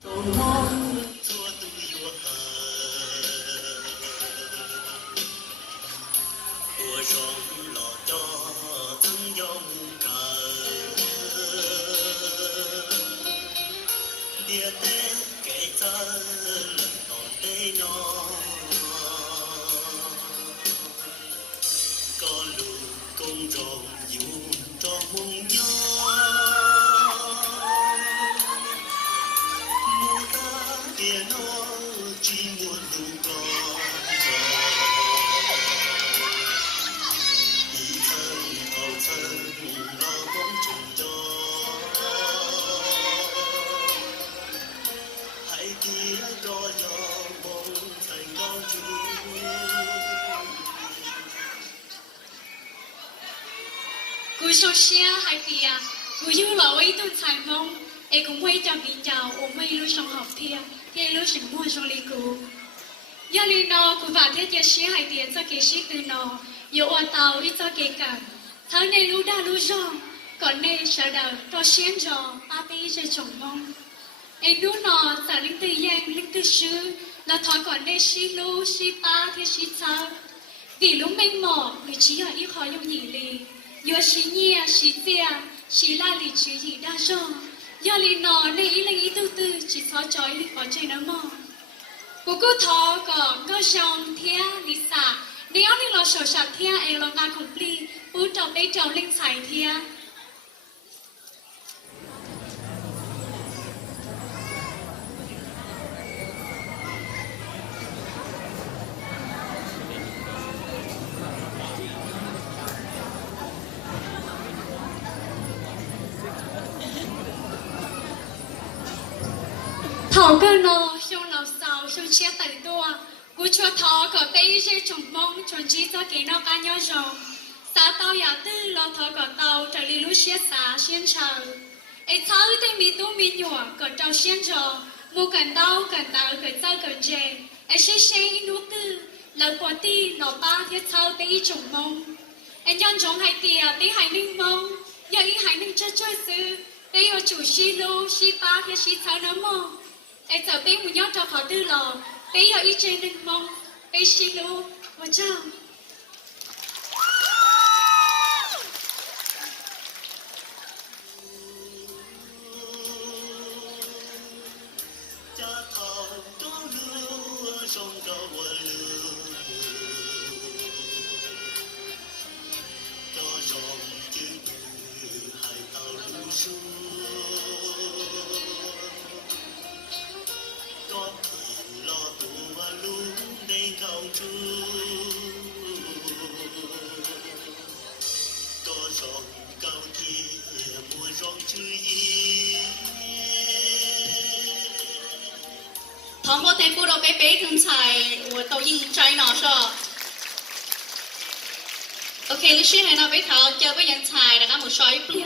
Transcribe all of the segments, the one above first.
Cú số xe hai tia, cú yêu là ấy tôi sai mong, ấy cũng quay cho bị chào, ôm mấy lúc sống học thì lúc sinh mua trong lý cú. Giờ lý nó cú vào thế chia xe hai tia cho cái xe từ nó, yêu ở tàu đi cho cái cảnh, thằng này lúc đã lúc rồi, còn này sợ đầu cho xuyên rồi, ba tí sẽ chồng mong. Ấy lúc nó tại linh tư giang linh tư sư, là thọ còn này xí lu xí ba thì xí sao, vì lúc mình mỏ người chỉ ở ít khó dùng nhỉ lì. Yo xí nhia, xí tia, xí la lì chữ gì đa rong. Yo lì nọ lì ý tư tư chỉ xó chói lì khó chơi nó mò. Cô thọ có rong thia lì xả. Nếu lì lo sổ sạc thia em lo ngà khổng lì. Bố trò bế trò linh xài thia. Thảo cơ nó xong nào sao xong chia tay đua cú cho thọ có tay sẽ trồng mong trồng chỉ cho cái nó cá nhau rồi sao tao giả tư lo thọ có tàu trở đi lúc chia xả xuyên chờ ấy tháo tay mi tú mi nhỏ có trâu xuyên rồi mua cần tàu cần tao cần dè ấy sẽ nút tư là quả ti nó ba thiết tháo tay trồng mong ấy nhân trong hai tia tay hai ninh mong giờ ý hai ninh chơi sư tay ở chủ xí lô xí ba thiết xí tháo nó mong em sợ bé một nhóc cho họ tư lò bé ở ý trên đừng mong bé xin lỗi và chào thằng bố thầy phụ đồ bé bé thường xài của tàu yên trái nó sao ok lúc xưa hay nó bé thảo chơi với dân xài đã có một soi bia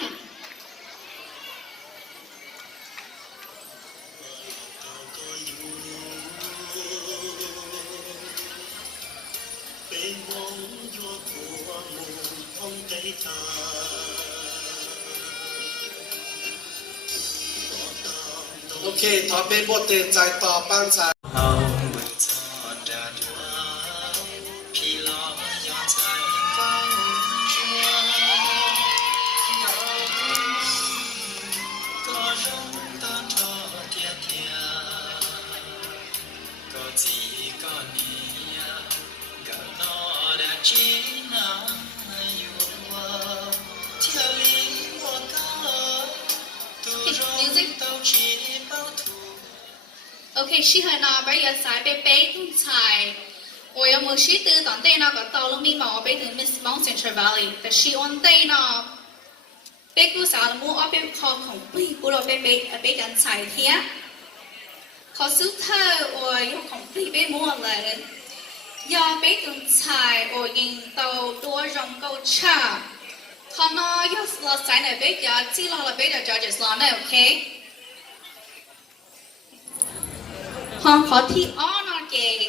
ok thọ bên bộ tiền giải tỏ ban giải ok, she had not bây giờ xài bé bé cũng xài. Ôi ông she từ tận đây nó có tàu luôn mi màu bé từ Miss Mount Central Valley.แต่ she on đây nó bé cứ xài là mua ở bé kho không bị, bữa đó bé chẳng xài thiệt. Kho súp thơ ôi không bị bé mua lại. Do bé từng xài ôi nhìn tàu đua rong câu cha. Kho nó do là xài này bé giờ chỉ là bé giờ just lo này ok. Họ có thi ó nó kì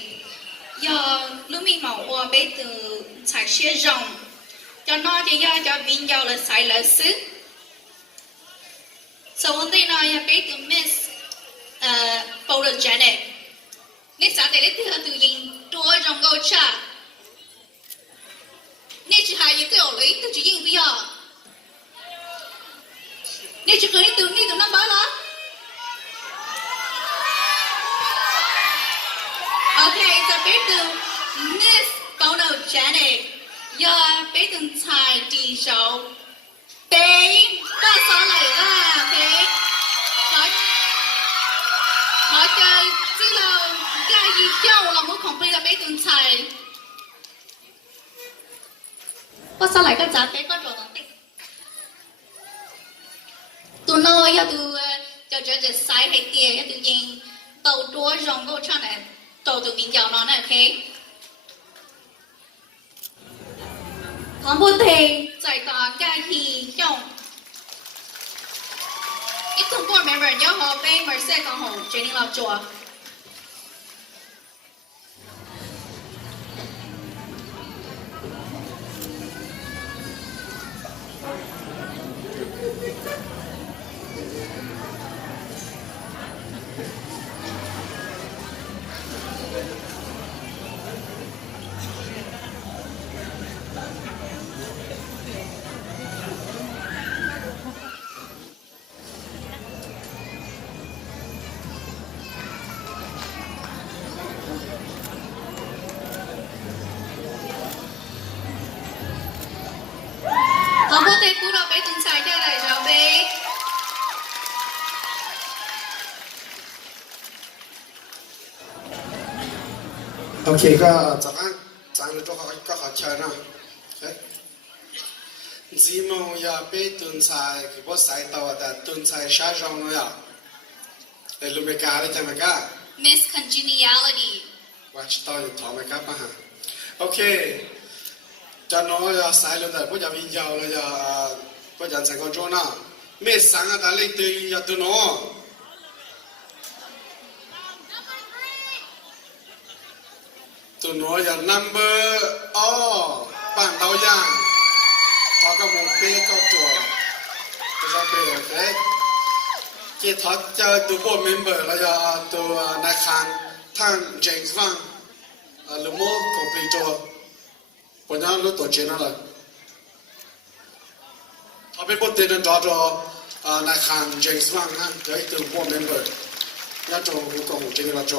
giờ lúc mình màu qua bé từ xài xe rồng cho nó cho viên dầu là xài lỡ xứ so one day nó bé từ Miss photogenic. Nè giá để lấy thừa tự nhiên đua trong câu trả. Nè chỉ hai yếu tố lấy tự chỉ nhìn bây giờ. Nè chỉ cười từ năm bao đó. Okay, so bé từ Miss photogenic. Giờ bé từ xài đi sâu. Bé có sao lại là bé. Họ chơi chứ là cái gì châu là muốn không biết là bé từ xài. Có sao lại cái giá bé có rồi tịnh. Tụi nó giờ tụi cho sai hay tiền giờ tụi nhìn tàu đua rong cô cho này tàu tụi mình giàu nó này ok. Không có thể giải tỏa cái gì trong. Ít thông qua member nhớ họ bên mà sẽ còn họ training làm chùa. Không có thể cú đâu bé tuần sai cho này rồi bé. OK ก็早安咱们做好ก็ขอเชิญนะจีโมยาไปตุนไซคือบ่ใส่ตัวแต่ตุนไซชาจงเนาะแต่รู้ไม่กล้าเลยใช่ไหมกล้า Miss Congeniality. ว่าจะต่ออยู่ถอไหมครับมาฮะโอเคจะน้อยใส่เลยแต่พวกจะวิ่งยาวเลยจะพวกจะใส่กระโจนนะไม่สั่งอะไรตีอย่าตัวน้อตัวน้อยอย่า number อ๋อปั่นเตาย่างเขาก็มุกเป๊ะก็ตัวก็จะเป็นโอเคเกี่ยวกับจะตัวพวก member แล้วจะตัวนักขันท่าน James Wang หรือโม่ complete ตัวปัญญารู้ตัวเจนอะไรถ้าเป็นพวกเดินจอจอนักขัน James Wang ฮะจะให้ตัวพวก member 要做如果我这个来做。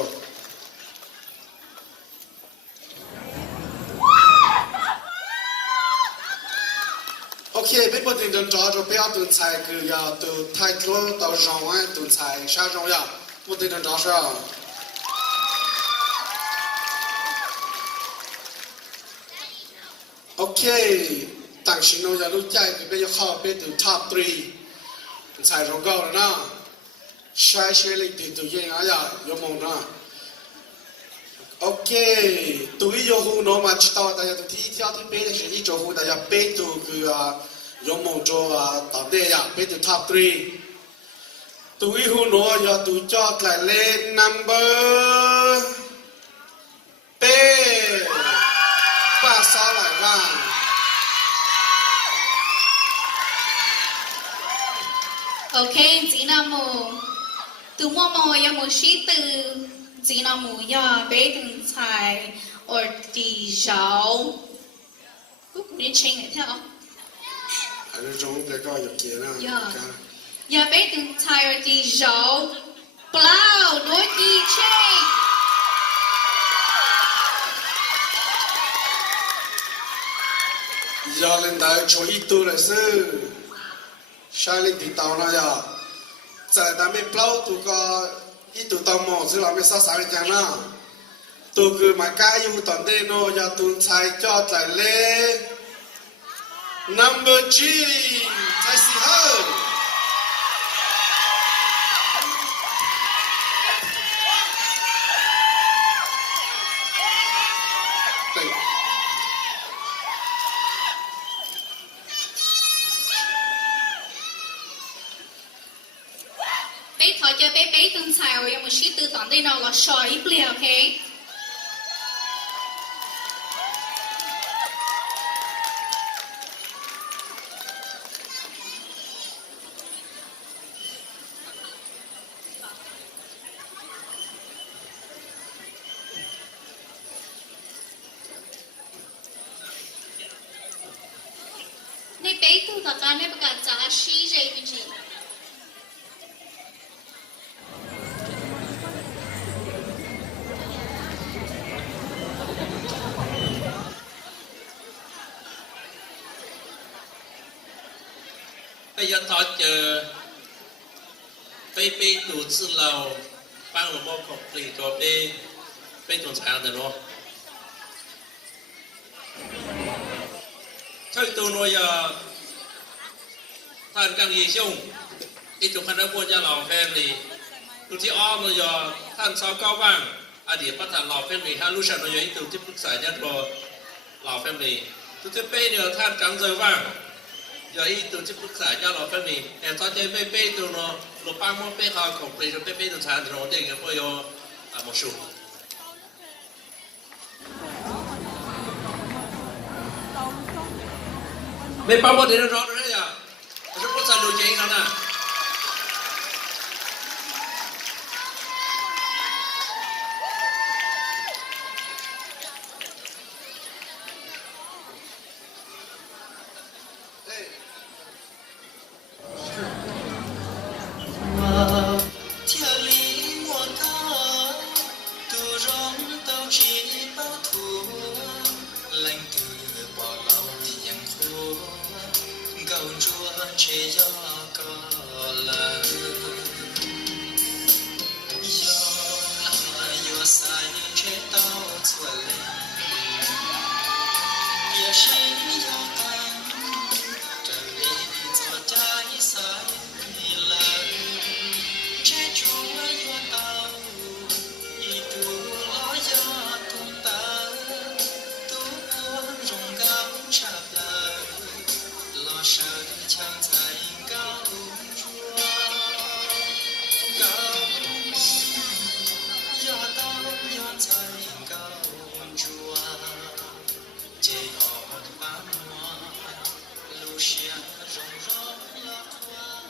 OK， bên bờ tiền đơn trò cho bé tuần sai cứ ya từ thái thua tàu rong ấy tuần sai sa rong ya, bờ tiền đơn trò sao? OK， 当时呢ya lúc chạy thì bây giờ họ bé từ top 3 tuần sai rong cao rồi na, sai xe lịch thì tụi yên á ya, yo mong na. OK， tụi yo hu nó mà chỉ tao tại tụi thi theo thì bé thì chỉ cho hu tại bé tụi cứ yo mong cho tao đây ya bé tụi top 3 tụi hu nó ya tụi cho lại lên number bé ba sáu lại ra Ok, chị nào mù từ mua mò ya mù sĩ từ chị nào mù ya bé từng xài or đi dạo cũng đi chơi này theo anh giống cái coi được kia na ya bé từng xài or đi dạo bao đối đi chơi giờ lên đại cho ít tu là sư sai lên thì tao na ya tại ta mới bao tu có ít tu tao mò chứ là mới sao sáng chẳng na tu cứ mà cái yêu toàn đây nó ya tu sai cho lại lên number G 才是好对bé thọ cho bé từng xài rồi một sĩ từ toàn đây nào là sỏi ít liền ok ต่อการในประกาศจากชีเจมิจิ bây giờ thọ chờ bây đủ sự lâu ban một môn học lý cho bây tuần sáng được rồi thôi tôi nóiท่านกังยีช่วงอีจุกคณะบุญจะหล่อแฟนลีดูที่อ้อมเลยท่านสาวก้าวบ้างอดีตประธานหล่อแฟนลีฮารุชันเลยอีจุที่ปรึกษาญาติหล่อแฟนลีดูที่เป้เนี่ยท่านกังเจอบ้างอย่าอีจุที่ปรึกษาญาติหล่อแฟนลีแต่ตอนเจเป้ตัวเนาะหลบปังมันเป้เขาของปรีจะเป้ตัวชาติเราเด็กเนี่ยพอยมาชูไม่ปังวันเดียวร้อนเลยอ่ะchúng có sao đồ chơi không nào theo lý muôn thơ từ rong tàu chỉ bao thua lành từ bỏ lòng thiêng khô cầu chúa chế gió có lời do sai chế tao chua lên bia xin do tan trở đi cho trái sai lời chế chúa do tao đi tu lo do tung ta tu buồn rong gạo chạp lời lo sợ chẳng thấy cao chúa cao do tao do thấy cao chúa chế họ bán hoa lu xia rong rong la hoa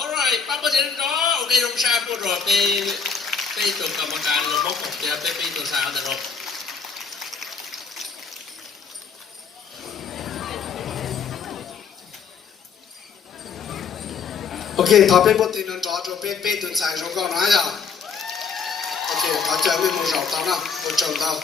alright ปั๊บประเด็นđó ok ลงชาพูดรอไปตัวกรรมการลงมกของเจ้าไปตัวสาวแต่รอ ok thọ bên bút tiền nó cho bên tuần sáng rồi con nói rồi ok thọ chờ bên một rau tao nào một trồng tao